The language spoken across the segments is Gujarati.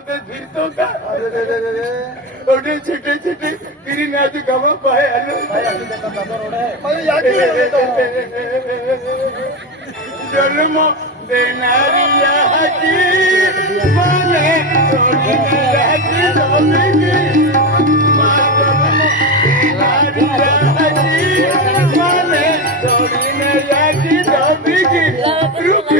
कुठे फिरतो का अरे रे रे रे रे थोडे छोटे छोटे फिरीने आधी गवा पाय आलो अरे या की रे तो जन्म देणारी याची माने सोडून जाती सोडून देणारी याची माने सोडून जाती सोडून रुपये रुपये दे दे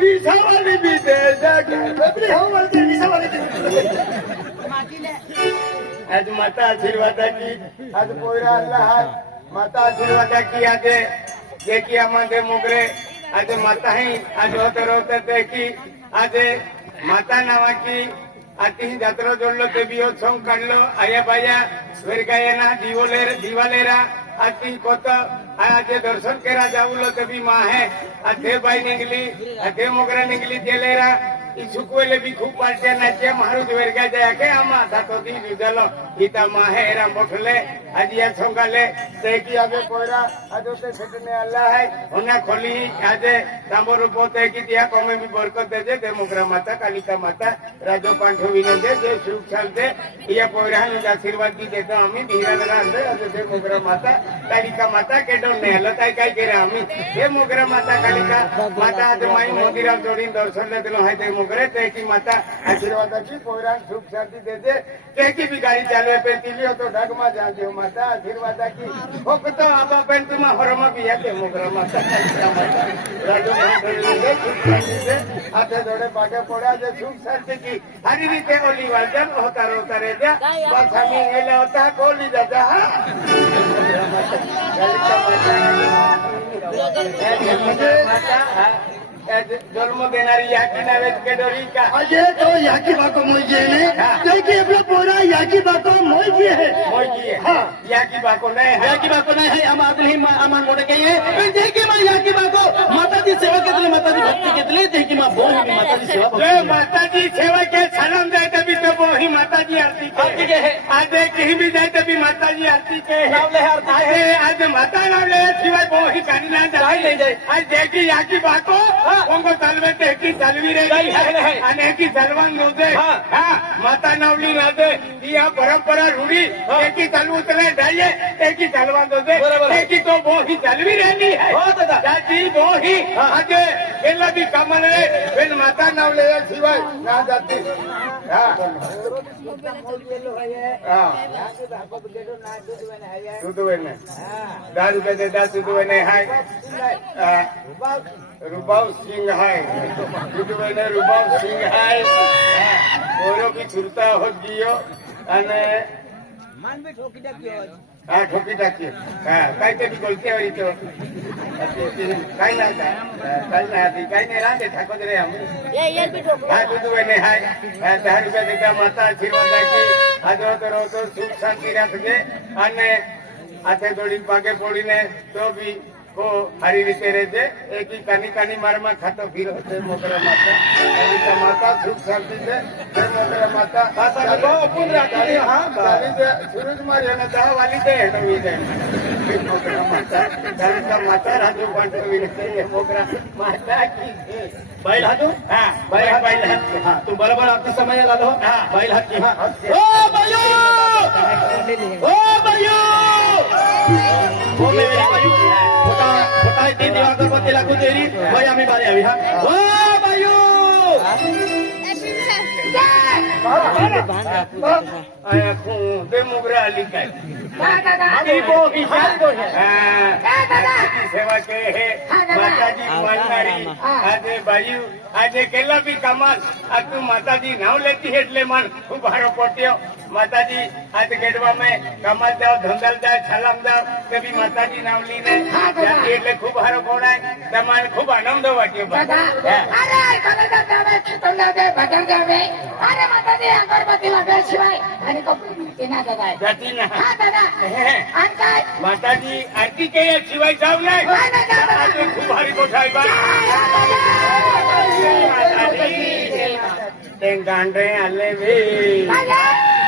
વિસાવાની બીતે બબરી હવળ તે વિસાવાની માટી લે આજ માતા આશીર્વાદ કી આજ કોઈરા અલ્લાહ માતા આશીર્વાદ કી આજે જે કી માંગે મોગરે આજે માતા હી આજ હોતે રોતે દેખી. આજે માતા નાવા કી આથી જાત્રા જોડલો તે બીયોત્સવ કાઢલો. આયા બાયા વેરગાયાના દીવો લેર દીવા લેરા. આથી કોતા આજે દર્શન કર્યા જાવું લગભી માહે અધે ભાઈ નીકળી અધે મોગરા નીકળી જે લેરા ઈ સુકવેલે બી ખૂબ પાડશે ને જે મારું જ વેરગા જાય. કે આમાં સાતો દી દીધેલો ગીતા માહે એરા મોઠલે આજે આ સોંગાલે તેકી આવે કોરા આજો તે છટને અલ્લાહ હે. હોના ખોલી, આજે તાંબોરો પોતે કી ત્યાં કોમે બી બરકત દેજે તે મોગરા માતા, કાલિકા માતા, રાજો પાંઠો વિનંતે જે સુખ ચાલતે ઈયા કોરા આશીર્વાદ દી દેતા અમે ધીરાના અંદર, આજે તે મોગરા માતા કાલિકા માતા કેડો ને લતાય કાઈ કરે અમે હે મોગરા માતા કાલિકા. માતા આજે માઈ મંદિરા જોડીને દર્શન લેતેલો હાય તે મોગરે. તે કી માતા આશીર્વાદ આપી કોયરા સુખ શાંતિ દેજે. તે કી બી ગાડી ચાલે પે તીલ્યો તો ઢગમાં જાજો માતા આશીર્વાદ આપી. ફક્ત આબા પેન તુમા હરમાં બી આતે મોગરા માતા કાલિકા માતા. રાજો દે સુખ શાંતિ દે. હાથે જોડે પાકે પડ્યા છે સુખ શાંતિ કી. હરી રીતે ઓલી વાજન હોતા રોતા રે જા બસ અમે એલા હોતા કોલી દાદા હા. म्हणजे ધર્મ દેનારી યાકીન આવે કે ડોરીકા આજે તો યાકી બાકો મોઈજે ને. કઈ કે આપણે પોરા યાકી બાકો મોઈજે હે. મોઈજે હા. યાકી બાકો ને યાકી બાકો ને હે આમ આગલી આમાં મોડે કહીએ. પણ દેખી માં યાકી બાકો માતાજી સેવા કેટલી માતાજી ભક્તિ જાય આજે માતા બાકો ఒంగో తలబెట్టి ఎక్కి చలివిరే అని ఎక్కి చలవని నోదే మాతా నవలి నాదే ఈ ఆ పరంపర రూఢి ఎక్కి చలువుతలే డయ్యే ఎక్కి చలవని నోదే ఎక్కి తో బోహి చలివి రేని జాతి బోహి అదే ఎల్లది కమలే వెన్ మాతా నవలే శివాయ్ నా జాతి એકી તો બહુ ही તલવી રહેલી હે હો દાદા. જાતી બહુ ही હા. આજે પેલા બી કામન રે બેન માતા નાવ લે સિવાય ના જાતી હા હા સુધવેને દારૂ કે દા સુધવેને હાય હા. રૂપાવ સિંહ હાય સુધવેને રૂપાવ સિંહ હાય હા. ઓરો બી છુરતા હોત ગયો અને હા ઠોકી નાખીએ. હા કઈ તો ગોલતી આવી તો. કઈ ના કઈ ના હતી કઈ ને રાખે ઠાકોર રે અમે હા કીધું એને હાય હા. દસ રૂપિયા દીધા માતા આશીર્વાદ રાખી. હાજર તો રહો તો સુખ શાંતિ રાખજે. અને હાથે દોડી પાકે પોડીને તો બી को हरी विसेरे दे एक ही कानी कानी मार मार खाता फिर होते मोकरा माता। कानी का माता सुख शांति दे ते मोकरा माता। माता को अपन राखी दे हां। कानी दे सूरज मार ना दा वाली दे हेडो मी दे मोकरा माता। कानी माता राजू पांडे मी दे मोकरा माता की बैल हाथ? हां बैल बैल हाथ। हां तू बराबर आपके समय ला दो हां। बैल हाथ। की हां। ओ भाइयों ओ भाइयों ओ मेरी बायो छोटा छोटा ती देवा अगरबत्ती लागू तेरी बाई आम्ही बारी आवी हा ओ बायो આજે ભાઈ કેટલા બી કમાલ આ તું માતાજી નામ લેતી એટલે મન હું હારો પોટ્યો માતાજી આજે ગેડવા મેં કમાલ જાઓ ધંધલ જાઓ છલામ જાઓ તે બી માતાજી નામ લઈને એટલે ખૂબ હારો પોડાય તમારે ખૂબ આનંદ વાટ્યો. હા. ના હે. માતાજી આરતી કહીએ સિવાય ને બા તે ગાંડે આલે વે માતાજી આલે તે બી માં બા કાગડે નેડાડે જાવ ત્રીજી આરતી મે આરતી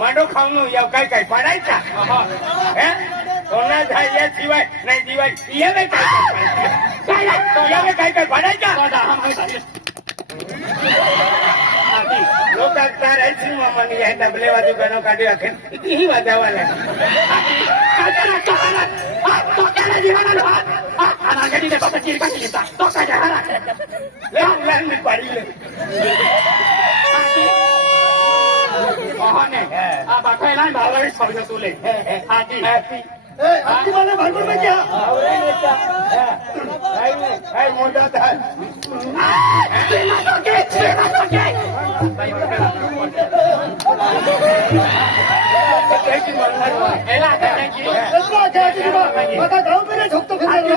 માંડો ખાવનું નું યાવ કઈ કઈ પડાય છે હે? સોના થાય એ સિવાય નહીં જીવાય ઈએ વે કઈ કઈ કાઈ કાઈ પાડાય તા. લોક તાર આઈસી મામા ની એ ડબલે કાઢ્યો આખે. ઈ વાજાવા લાગે. ઉલાનની પાડી લે મે ને ને অহনে আবার খাইলাই ভালোই ছবি তুলে। হ্যাঁ, আজি এই আপনি মানে ভাগবে না কি আরে নেতা এই এই মোটা দা চেনা তো কে চেনা তো কে এলা কে কি এলা কে কি মাথা গাও পেলে ঝুকতে ফেলে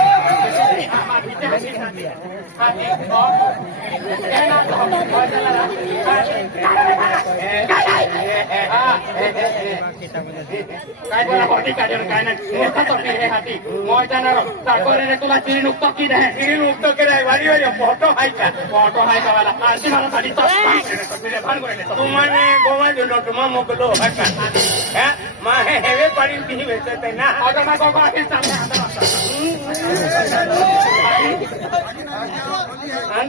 ময়দানৰ তাকৰে তোলা চিৰি হেবে পারি বিহি বেচতে না আগমা গোগা কি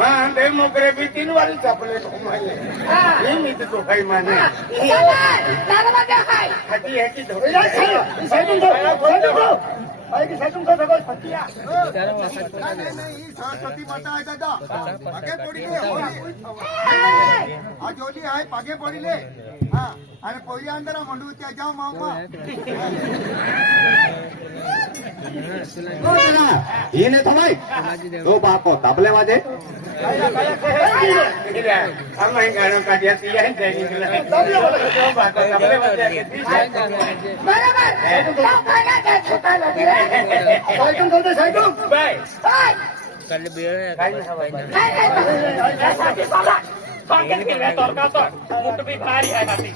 માં ડેમોક્રેસી તીન વાળી ચપલે નિયમિત તો ભાઈ માને હજી હજી ધોરણ ಐದು ಸೆಷನ್ ತಗೊಂಡು ಪಟ್ಟಿಯ ಸರಸ್ವತಿ ಮಾತಾ ಆಯ್ತಾ ಪಗೆ ಪಡಿಲೆ ಆ ಜೋಲಿ ಆಯ್ ಪಗೆ ಪಡಿಲೆ હા અને કોઈ અંદર મંડું ત્યાં જાઓ મામા. એને તો ભાઈ તો બાપો તાપલે संकेत के लिए तोर का तो मुट भी भारी है बाटी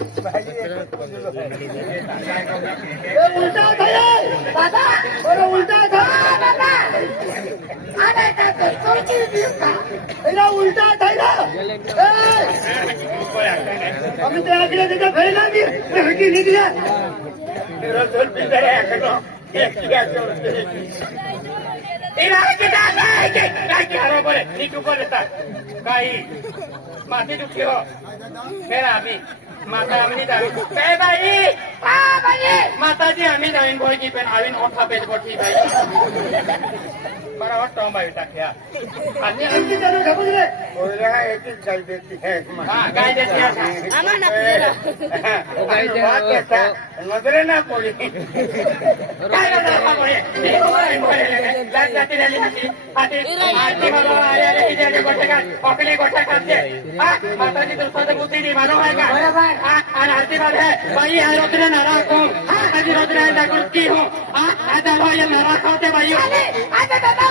ए उल्टा था दादा अरे उल्टा था दादा अरे का तो सोची भी का एरा उल्टा था ना ए हम ते आगे देखे फैला दी हकी नहीं दिया तेरा सर भी करे करो एक की बात करो এরা কি দাদা এই কি কি আরও করে ঠিক করে তা কাই માથે દુખ્યો ફેર આવી. માતા અમિત આવી. બે ભાઈ! હા ભાઈ! માતાજી અમિત આવીને પહોંચી પણ આવીને ઓઠા પેજ પહોંચી ભાઈ. बड़ा और टॉम भाई बैठा क्या इतनी जानो समझ रहे बोल रहा है कि गाय देती है हां गाय देती है अमन अपने वो गाय दे बात कैसा नजरे ना पड़ी गाय ना पड़े देखो भाई बोले गाय जाती रही थी आते आते बाबा अरे अरे इधर ले गोटा का पकड़े गोटा का दे हां माता जी तो सद बुद्धि नहीं मानो है का बराबर हां और आरती बात है भाई हर उतरे नारा को આજરોજ જાગૃતિ હું? આ દાદા ભાઈ મારા સાથે ભાઈઓ. આજે દાદા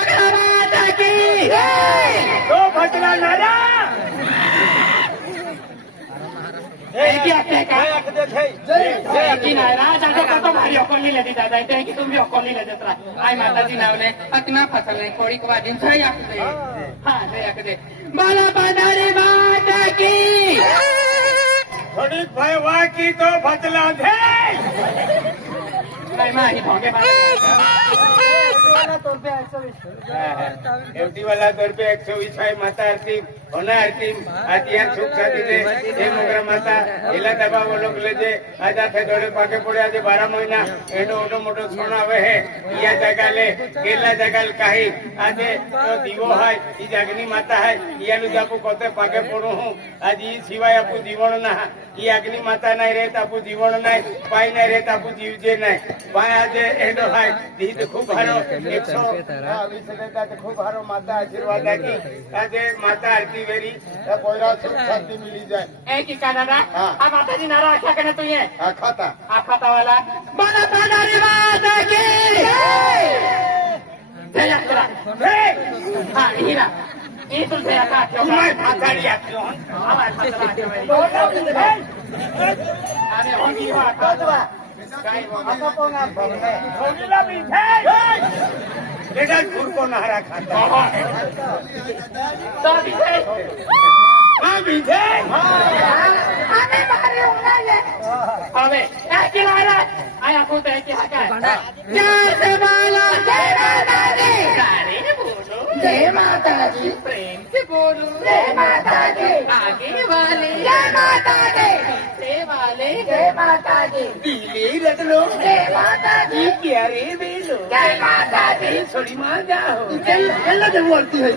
की तो फसला नारा! की? आपले काय की तो मारी अकोली की तुम्ही अकोली लेते राह. आई माताजी नावले. अकना फसले. कोळीक वाजीन. हा. सही आपले बाला बांधारी माता की. भाई वा की तो फसला. धे काय माही भोगे बाला એવટી વાલા તરફે એકસો વીસ ભાઈ માતા આરતી હોના આરતી અત્યાર સુખ સાથી દે એ મોગરા માતા એલા દબા બોલોક લેજે આજા થે દોડે પાકે પડે આજે બારા મહિના એનો ઓટો મોટો સોનો આવે હે ઈયા જગા લે કેલા જગા કાહી આજે દીવો હાય ઈ જાગની માતા હાય ઈયાનું જાપુ કોતે પાકે પડું હું આજે ઈ સિવાય આપું જીવણ ના ઈ અગ્નિ માતા નહીં રહેત આપું જીવણ નહીં પાય નહીં રહેત આપું જીવજે નહીં પાય આજે એનો હાય દીધ ખૂબ હારો ખૂબ સારો માતા આશીર્વાદ રાખી આજે માતા આરતી વેરી કોઈરા સુખ શાંતિ મિલી જાય. એ કિકા દાદા આ માતાજી નારા આખા કને તો એ? આ ખાતા. આ ખાતા এটা ঘুরবো না হারা খাতা। আমি মারি উনালে আবে একি লালা আয়া কো তে কি হাকা জয় সে বালা। জয় মাতা জি সারে বলো। জয় মাতা জি প্রেম से बोलो जय माता दी आगे वाले जय माता दी माता दी बीवी लग लो जय माता दी प्यारे बेलो जय माता दी थोड़ी माँ जाओ चल चल जब बोलती है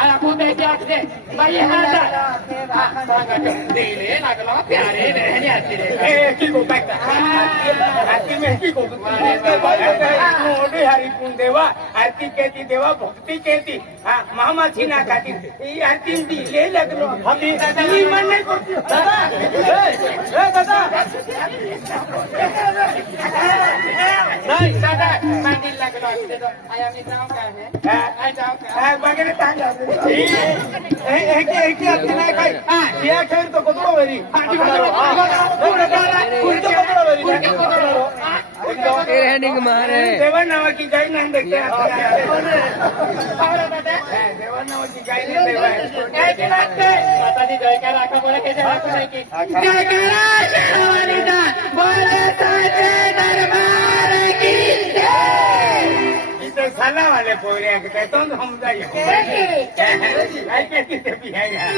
आया को बेटे आते भाई हां दिले लागला प्यारे रहने आते रे ए की को बैठा हां आती में की को मारे भाई हरी कुंड देवा आरती कहती देवा भक्ती केती मामा जी ना कहती ये आरती ले लागलो आम्ही मन नाही करतो नाही दादा मांडी लागलो आय आम्ही जाऊ काय वगैरे चांगलं नाही काय ये खेळ तो कचरो वरी કે એ કે આરતી ના કાઈ હા એ ખેર તો કોતરો વેરી पाठी हेडिंग मारे દેવા નાવા કી ગાય ના દેખતે पावरा दादा દેવા નાવા કી ગાય ને દેવા काय की लागते माताजी जय काय राखा बोले के जय राखा नाही की जय करा शेरवाली दा बोले साचे दरबार की जय इथे साला वाले पोरे के तो हम जाइए आई के किते भी है यार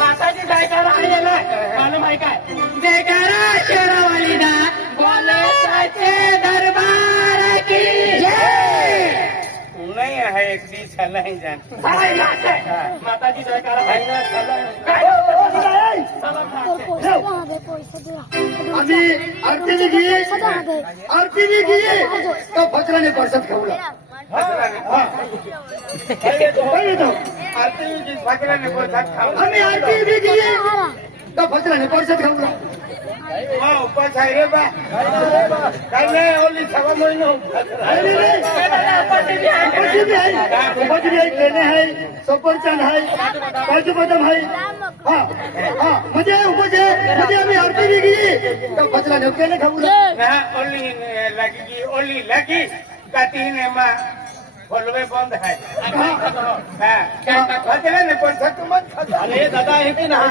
माताजी जय करा आलेला मालूम आहे काय जय करा शेरवाली એકથી છલાઈ જાય માતાજી અજી આરતી ની ગીએ આરતી ની ગીએ તો ભજરા ને અને આરતી ખાવ आम्ही आरती बी घे तो फकराने परसत खाऊला માં ઉપર થાય રે બા કાલે ઓલી સવા મહિનો अरे रे પછી બી આવે. उपाजी भी है उपाजी भी है केले है सफरचंद है काजू बदाम है हाँ हाँ मुझे मुझे मुझे अभी आरती भी घे तो फकराने केले खाऊला ના ઓલી ને લાગી ગઈ ઓલી લાગી કાતી ને માં બોલવે બંધ હે હા ફકરા ને પોતા મત અરે દાદા એ ના